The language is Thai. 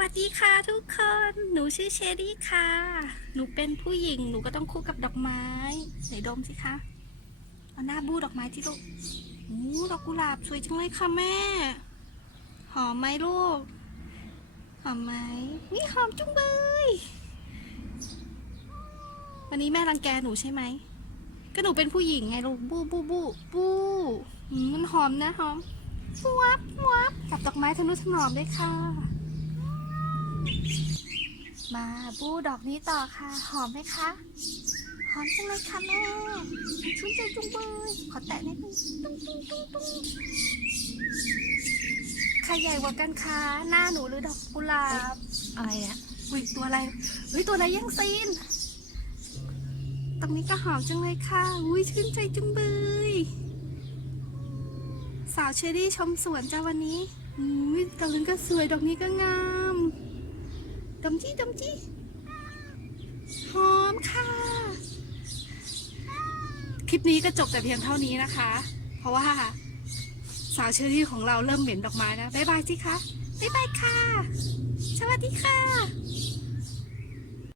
วัสดีค่ะทุกคน หนูชื่อเชอรี่ค่ะ หนูเป็นผู้หญิง หนูก็ต้องคู่กับดอกไม้ไหนดมสิคะ เอาหน้าบูดอกไม้ที่ลูกโอ้ดอกกุหลาบสวยจังเลยค่ะแม่ หอมไหมลูก หอมไหมนี่หอมจุงเบยวันนี้แม่รังแกหนูใช่ไหม ก็หนูเป็นผู้หญิงไงลูก บูบูบูบูมันหอมนะหอมวับวับกับดอกไม้ทะนุถนอมด้วยค่ะ มาบูดอกนี้ต่อค่ะ หอมไหมคะ หอมจังเลยค่ะแม่ชุ่มใจจุ้งเบยขอแตะนิดนึงตุ้งตุ้งตุ้งตุ้งใครใหญ่กว่ากันคะหน้าหนูหรือดอกกุหลาบอะไรเนี่ยอุ้ยตัวอะไรเฮ้ยตัวอะไรย่งซีนตรงนี้ก็หอมจังเลยค่ะอุ้ยชื่นใจจุ้งเบยสาวเชอรี่ชมสวนจ้าวันนี้อุ้ยดอกนี้ก็สวยดอกนี้ก็งาม ดมจี้ดมจี้หอมค่ะ คลิปนี้ก็จบแต่เพียงเท่านี้นะคะ เพราะว่า สาวเชอรี่ของเราเริ่มเหม็นดอกไม้แล้ว บ๊ายบายสิคะ บ๊ายบายค่ะ สวัสดีค่ะ